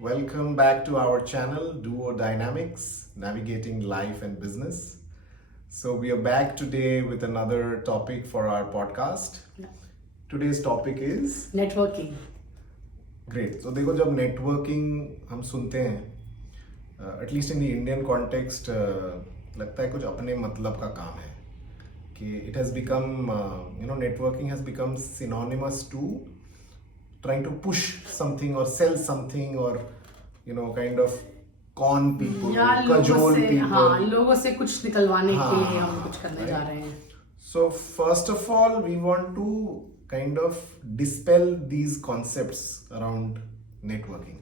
Welcome back to our channel, Duo Dynamics, Navigating Life and Business. So we are back today with another topic for our podcast. Today's topic is networking. great. So देखो जब networking हम सुनते हैं, at least in the Indian context, लगता है कुछ अपने मतलब का काम है. कि it has become, networking has become synonymous to trying to push something or sell something or kind of con people, या लोगों cajole से people. लोगों से कुछ निकलवाने के लिए हाँ, हम कुछ करने जा रहे हैं. So first of all, we want to kind of dispel these concepts around networking.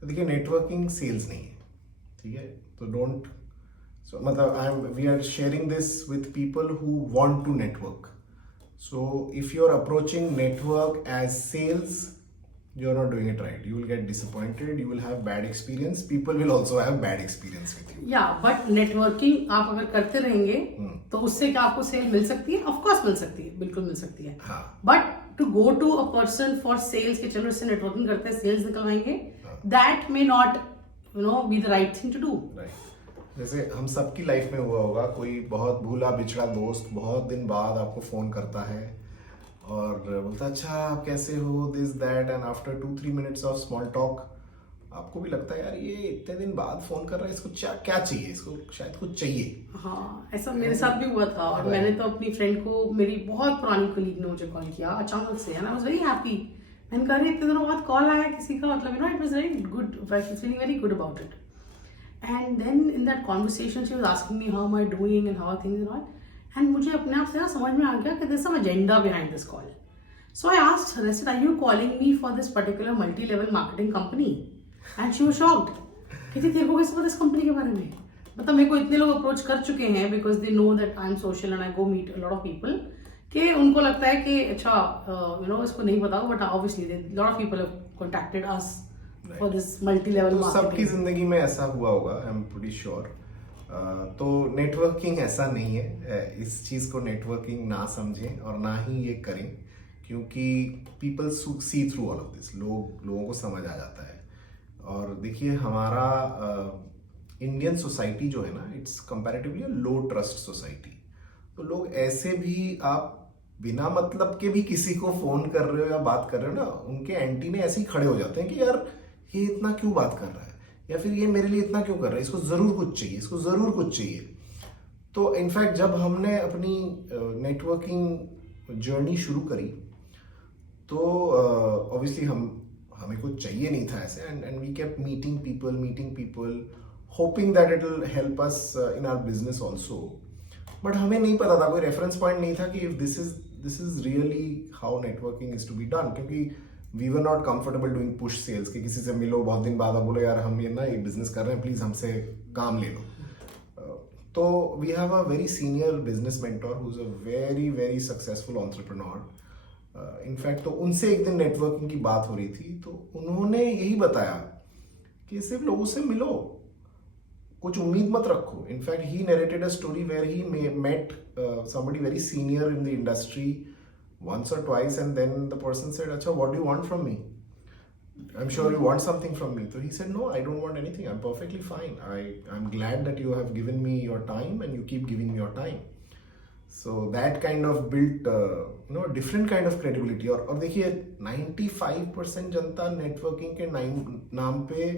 तो देखिए networking sales नहीं है, ठीक है? तो don't. So मतलब we are sharing this with people who want to network. So if you're approaching network as sales, you're not doing it right. You will get disappointed. You will have bad experience. People will also have bad experience with you. या but networking आप अगर करते रहेंगे तो उससे क्या आपको cell मिल सकती है? ऑफ कोर्स मिल सकती है, बिल्कुल मिल सकती है. हाँ. But to go to a person for sales के चलो इससे नेटवर्किंग करते हैं, सेल्स निकलवाएंगे, that may not be the right thing to do. Right. जैसे हम सबकी लाइफ में हुआ होगा, कोई बहुत भूला बिछड़ा दोस्त बहुत दिन बाद आपको फोन करता है और बोलता अच्छा आप कैसे हो, this that, and after 2-3 minutes of small talk आपको भी लगता है यार ये इतने दिन बाद फोन कर रहा है, इसको क्या चाहिए, इसको शायद कुछ चाहिए. हाँ, ऐसा मेरे साथ भी हुआ था. और मैंने तो अपनी फ्रेंड को, मेरी बहुत पुरानी कलीग ने मुझे कॉल किया अचानक से, and I was very happy. मैंने कहा इतने दिनों बाद कॉल आया किसी का, मतलब it was very good, I was feeling very good about it. And then in that conversation she was asking me how am I doing and how are things and all. And मुझे अपने आप से ना समझ में आ गया कि there's some agenda behind this call. So I asked her, I said, are you calling me for this particular multi-level marketing company? And she was shocked. कहती तेरे को कैसे पता इस कंपनी के बारे में? मतलब मेरे को इतने लोग अप्रोच कर चुके हैं because they know that I'm social and I go meet a lot of people, कि उनको लगता है कि अच्छा इसको नहीं पता, but obviously a lot of people have contacted us for this multi-level तो marketing. सबकी जिंदगी में ऐसा हुआ होगा, आई एम प्रीटी श्योर. तो नेटवर्किंग ऐसा नहीं है. इस चीज को नेटवर्किंग ना समझें और ना ही ये करें, क्योंकि people see through all of this. लोगों को समझ आ जाता है. और देखिए हमारा इंडियन सोसाइटी जो है ना, it's comparatively low trust society. तो लोग ऐसे भी, आप बिना मतलब के भी किसी को फोन कर रहे हो या बात कर रहे हो ना, उनके एंटी में ऐसे ही खड़े हो जाते हैं कि यार ये इतना क्यों बात कर रहा है, या फिर ये मेरे लिए इतना क्यों कर रहा है, इसको जरूर कुछ चाहिए, इसको जरूर कुछ चाहिए. तो इनफैक्ट जब हमने अपनी नेटवर्किंग जर्नी शुरू करी तो ऑब्वियसली हमें कुछ चाहिए नहीं था ऐसे, and we kept meeting people hoping that it will help us in our business also. But हमें नहीं पता था, कोई रेफरेंस पॉइंट नहीं था कि if this is really how networking is to be done. क्योंकि we were not comfortable doing push sales, कि किसी से मिलो बहुत दिन बाद, बोलो यार हम ये ना एक बिजनेस कर रहे हैं, प्लीज हमसे काम ले लो. तो we have a very senior business mentor who is a very very successful entrepreneur. In fact तो उनसे एक दिन नेटवर्किंग की बात हो रही थी, तो उन्होंने यही बताया कि सिर्फ लोगों से मिलो, कुछ उम्मीद मत रखो. In fact he narrated a story where he met somebody very senior in the industry once or twice, and then the person said, acha, what do you want from me? I'm sure you want something from me. So he said, no, I don't want anything, I'm perfectly fine. I'm glad that you have given me your time and you keep giving me your time. So that kind of built different kind of credibility. और देखिए 95% जनता networking के नाम पे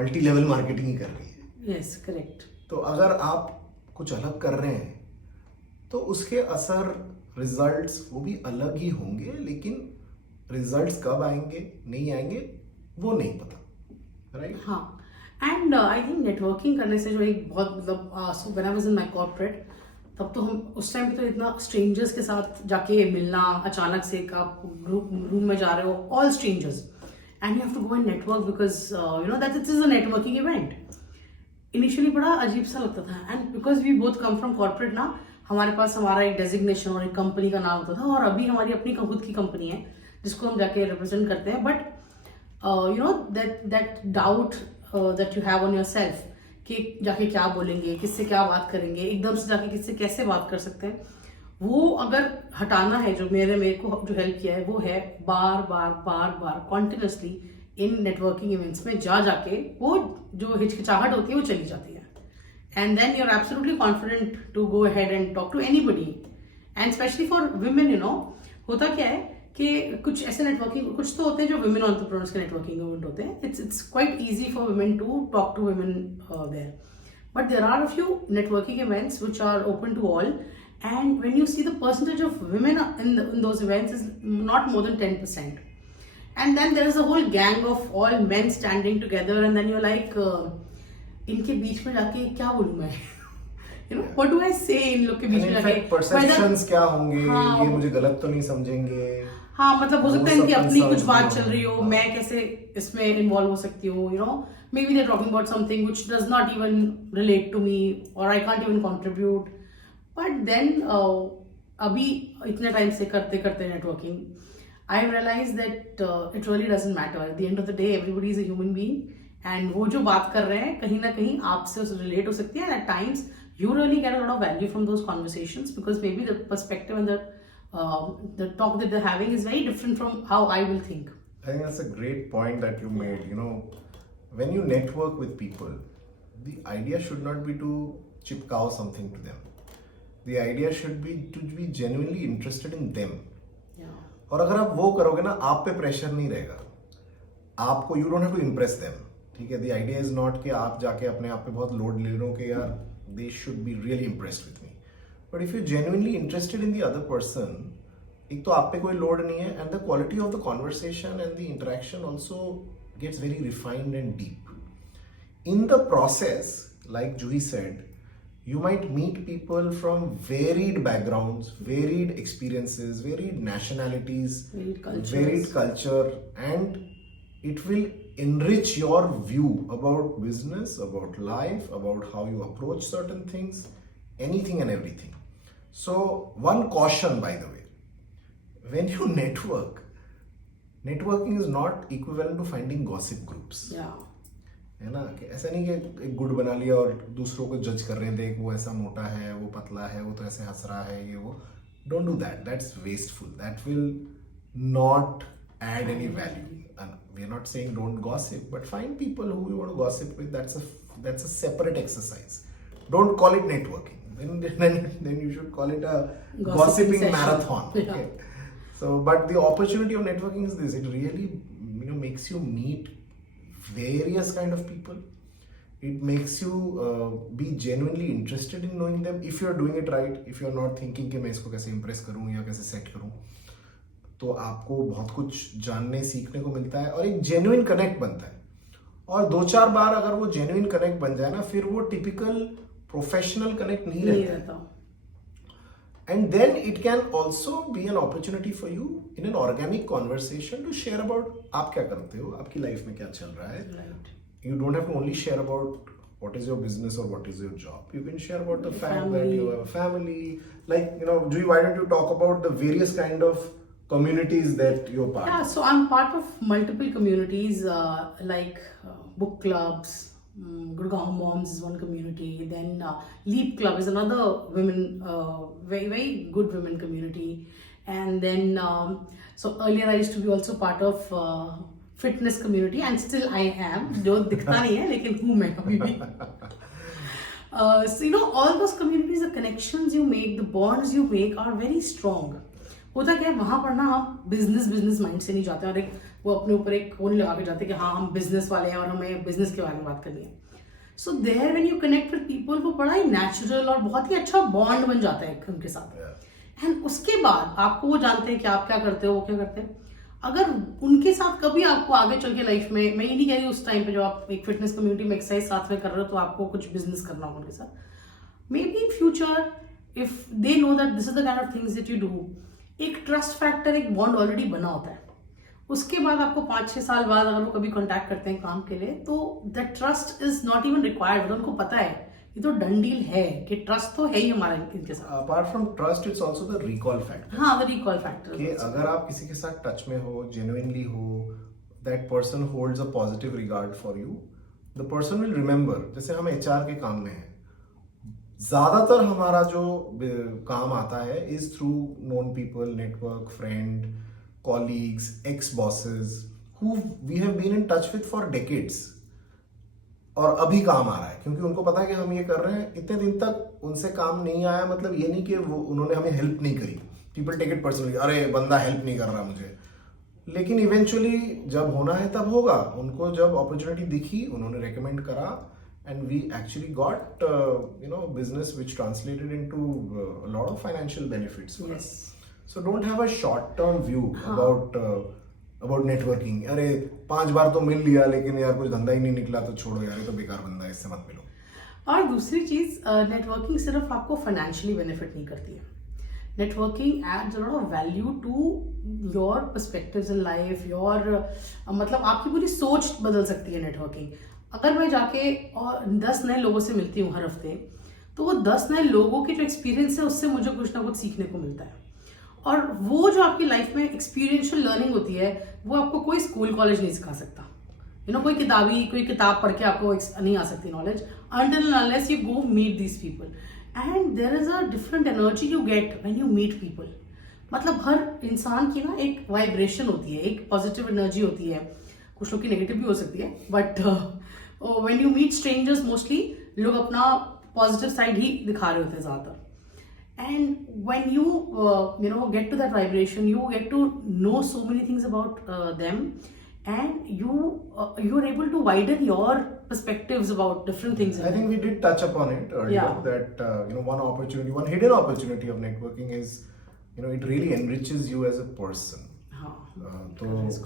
multi level marketing ही कर रही है. Yes, correct. तो अगर आप कुछ अलग कर रहे हैं तो उसके असर, रिजल्ट्स वो भी अलग ही होंगे, लेकिन रिजल्ट्स कब आएंगे नहीं आएंगे वो नहीं पता, राइट? हाँ, एंड आई थिंक नेटवर्किंग करने से जो एक बहुत मतलब when I was in my corporate, तब तो हम उस टाइम पे तो इतना स्ट्रेंजर्स के साथ जाके मिलना, अचानक से एक आप रूम में जा रहे हो, all strangers, and you have to go and network because that it is a networking event. Initially बड़ा अजीब सा लगता था, and because we both come from corporate ना, हमारे पास हमारा एक डेजिग्नेशन और एक कंपनी का नाम होता था, और अभी हमारी अपनी खुद की कंपनी है जिसको हम जाके रिप्रेजेंट करते हैं. But that doubt that you have on your self कि जाके क्या बोलेंगे, किससे क्या बात करेंगे, एकदम से जाके किससे कैसे बात कर सकते हैं, वो अगर हटाना है, जो मेरे को जो हेल्प किया है वो है बार बार कॉन्टिन्यूसली इन नेटवर्किंग इवेंट्स में जाके वो जो हिचकिचाहट होती है वो चली जाती है, and then you are absolutely confident to go ahead and talk to anybody, and specially for women, you know, होता क्या है कि कुछ ऐसे नेटवर्किंग कुछ तो होते हैं जो वुमेन एंटरप्रेन्योर्स के नेटवर्किंग इवेंट होते हैं, it's quite easy for women to talk to women there, but there are a few networking events which are open to all, and when you see the percentage of women in those events is not more than 10%, and then there is a whole gang of all men standing together, and then you're like इनके बीच में जाके क्या बोलूं मैं you know what do I say इन लोग के बीच में जाके perceptions क्या होंगे, हाँ, ये मुझे गलत तो नहीं समझेंगे, हाँ मतलब हो सकता है इनकी अपनी कुछ बात चल रही हो, मैं कैसे इसमें इन्वॉल्व हो सकती हूँ, you know, maybe they're talking about something which does not even relate to me or I can't even contribute. But then अभी इतने टाइम से करते करते networking I realize that it really doesn't matter, at the end of the day everybody is a human being, and वो जो बात कर रहे हैं कहीं ना कहीं आपसे रिलेट हो सकती है, at times you really get a lot of value from those conversations because maybe the perspective and the talk that they're having is very different from how I will think. I think that's a great point that you made. You know, when you network with people, the idea should not be to chipkao something to them. The idea should be to be genuinely interested in them. Yeah. और अगर आप वो करोगे ना, आप पे pressure नहीं रहेगा, आपको you don't have to impress them. ठीक है, the idea is not कि आप जाके अपने आप पे बहुत लोड ले लो कि यार they should be really impressed with me. But if you're genuinely interested in the other person, एक तो आप पे कोई लोड नहीं है, and the quality of the conversation and the interaction also gets very refined and deep. In the process, like Juhi said, you might meet people from varied backgrounds, varied experiences, varied nationalities, varied culture, and it will enrich your view about business, about life, about how you approach certain things, anything and everything. So, one caution, by the way, when you network, networking is not equivalent to finding gossip groups. Yeah. है ना, कि ऐसा नहीं कि एक good बना लिया और दूसरों को जज कर रहे हैं, देख वो ऐसा मोटा है, वो पतला है, वो तो ऐसे हंस रहा है, ये वो. Don't do that. That's wasteful. That will not add any value. And we are not saying don't gossip, but find people who you want to gossip with. That's a separate exercise. Don't call it networking. Then you should call it a gossiping marathon. Okay. So, but the opportunity of networking is this: it really, you know, makes you meet various kind of people. It makes you be genuinely interested in knowing them if you are doing it right. If you are not thinking कि मैं इसको कैसे impress करूँ या कैसे set करूँ, तो आपको बहुत कुछ जानने सीखने को मिलता है और एक genuine connect बनता है. और 2-4 बार अगर वो genuine connect बन जाए ना, फिर वो typical professional connect नहीं रहता. And then it can also be an opportunity for you in an organic conversation to share about आप क्या करते हो, आपकी life में क्या चल रहा है. Right. You don't have to only share about what is your business or what is your job. You can share about the fact that you have a family. Like, you know, Juhi, why don't you talk about the various kind of communities that you're part of? Yeah, so I'm part of multiple communities like book clubs. Gurgaon Moms is one community. Then Leap Club is another women, very very good women community. And then so earlier I used to be also part of fitness community, and still I am. जो दिखता नहीं है, लेकिन हूँ मैं अभी भी. So you know, all those communities, the connections you make, the bonds you make are very strong. होता क्या है, वहाँ पर ना हम बिजनेस माइंड से नहीं जाते और एक वो अपने ऊपर एक वो नहीं लगा के जाते कि हाँ हम बिजनेस वाले हैं और हमें बिजनेस के बारे में बात करनी है. So there when you connect with people, वो बड़ा ही नेचुरल और बहुत ही अच्छा बॉन्ड बन जाता है उनके साथ. एंड उसके बाद आपको वो जानते हैं कि आप क्या करते हो, वो क्या करते हैं. अगर उनके साथ कभी आपको आगे चल के लाइफ में, मैं ये नहीं कह रही उस टाइम पे जो आप एक फिटनेस कम्युनिटी में एक्सरसाइज साथ में कर रहे हो तो आपको कुछ बिजनेस करना होगा उनके साथ. May be in future if they know that this is the kind of things that you do, एक ट्रस्ट फैक्टर, एक बॉन्ड ऑलरेडी बना होता है. उसके बाद आपको 5-6 साल बाद अगर वो कभी कांटेक्ट करते हैं काम के लिए, तो the trust is not even required. उनको पता है ये तो डन डील है कि ट्रस्ट तो है ही हमारा इनके साथ. Apart from trust, it's also the recall factor. हाँ, द रिकॉल फैक्टर कि अगर आप किसी के साथ टच में हो, जेन्युइनली हो, that person holds a positive regard for you, the person will remember. जैसे हम एचआर के काम में हैं, ज्यादातर हमारा जो काम आता है is through known people, network, friend, colleagues, ex-bosses, who we have been in touch with for decades. और अभी काम आ रहा है क्योंकि उनको पता है कि हम ये कर रहे हैं. इतने दिन तक उनसे काम नहीं आया मतलब ये नहीं कि वो उन्होंने हमें हेल्प नहीं करी. पीपल टेक इट पर्सनली, अरे बंदा हेल्प नहीं कर रहा मुझे. लेकिन इवेंचुअली जब होना है तब होगा. उनको जब अपॉर्चुनिटी दिखी उन्होंने रेकमेंड करा and we actually got business which translated into a lot of financial benefits for us. So don't have a short term view about networking. अरे 5 बार तो मिल लिया लेकिन यार कुछ धंधा ही नहीं निकला तो छोड़ो यार, ये तो बेकार बंदा है, इससे मत मिलो. और दूसरी चीज, नेटवर्किंग सिर्फ आपको फाइनेंशियली बेनिफिट नहीं करती है. Networking adds a lot of value to your perspectives in life. Your मतलब आपकी पूरी सोच बदल सकती है नेटवर्किंग. अगर मैं जाके और 10 नए लोगों से मिलती हूँ हर हफ्ते, तो वो 10 नए लोगों के जो एक्सपीरियंस है उससे मुझे कुछ ना कुछ सीखने को मिलता है. और वो जो आपकी लाइफ में एक्सपीरियंशियल लर्निंग होती है वो आपको कोई स्कूल कॉलेज नहीं सिखा सकता. कोई किताब पढ़ के आपको नहीं आ सकती knowledge, until and unless you go meet these people. And there is a different energy you get when you meet people. मतलब हर इंसान की ना एक वाइब्रेशन होती है, एक पॉजिटिव एनर्जी होती है. कुछ लोग की नेगेटिव भी हो सकती है, but when you meet strangers mostly लोग अपना पॉजिटिव साइड ही दिखा रहे होते हैं ज़्यादातर. And when you get to that vibration, you get to know so many things about them, and you are able to widen your perspectives about different things. I think we did touch upon it earlier that one hidden opportunity of networking is it really enriches you as a person.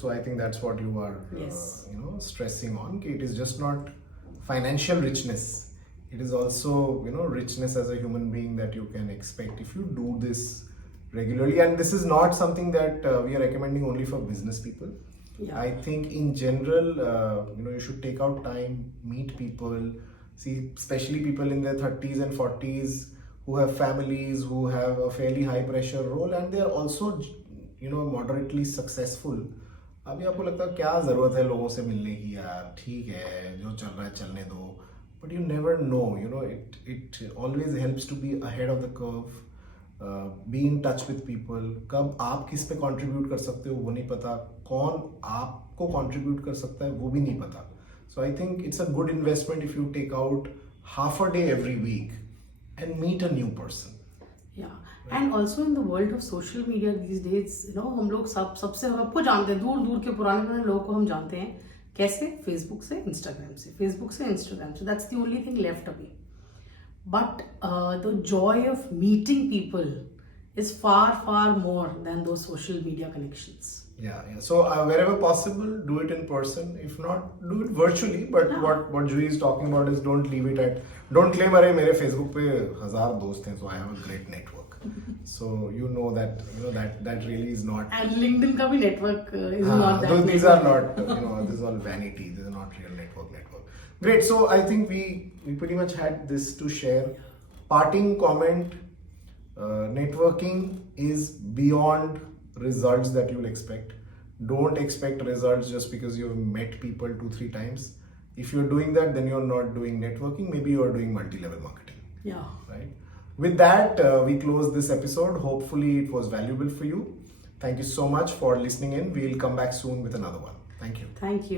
So I think that's what you are stressing on. It is just not financial richness. It is also richness as a human being that you can expect if you do this regularly. And this is not something that we are recommending only for business people. I think in general, you should take out time, meet people, see, especially people in their 30s and 40s who have families, who have a fairly high pressure role, and they are also, moderately successful. अभी आपको लगता है क्या ज़रूरत है लोगों से मिलने की यार, ठीक है जो चल रहा है चलने दो. But you never know, it always helps to be ahead of the curve. Be in touch with people. कब आप किस पे कंट्रीब्यूट कर सकते हो वो नहीं पता, कौन आपको कंट्रीब्यूट कर सकता है वो भी नहीं पता. So I think it's a good investment if you take out half a day every week and meet a new person. And also in the world of social media these days, हम लोग सबसे सबको जानते हैं, दूर दूर के पुराने लोगों को हम जानते हैं. कैसे? फेसबुक से इंस्टाग्राम से. That's the only thing left अभी. But the joy of meeting people is far, far more than those social media connections. Yeah. So wherever possible, do it in person. If not, do it virtually. But what Juhi is talking about is don't leave it at. Don't claim अरे मेरे Facebook पे 1000 दोस्त हैं, so I have a great network. So that really is not. And LinkedIn का भी network is not that. These are not. This is all vanity. This is not real network. Great. So I think we pretty much had this to share. Parting comment, networking is beyond results that you'll expect. Don't expect results just because you've met people 2-3 times. If you're doing that, then you're not doing networking. Maybe you're doing multi-level marketing. Yeah. Right. With that, we close this episode. Hopefully it was valuable for you. Thank you so much for listening in. We'll come back soon with another one. Thank you. Thank you.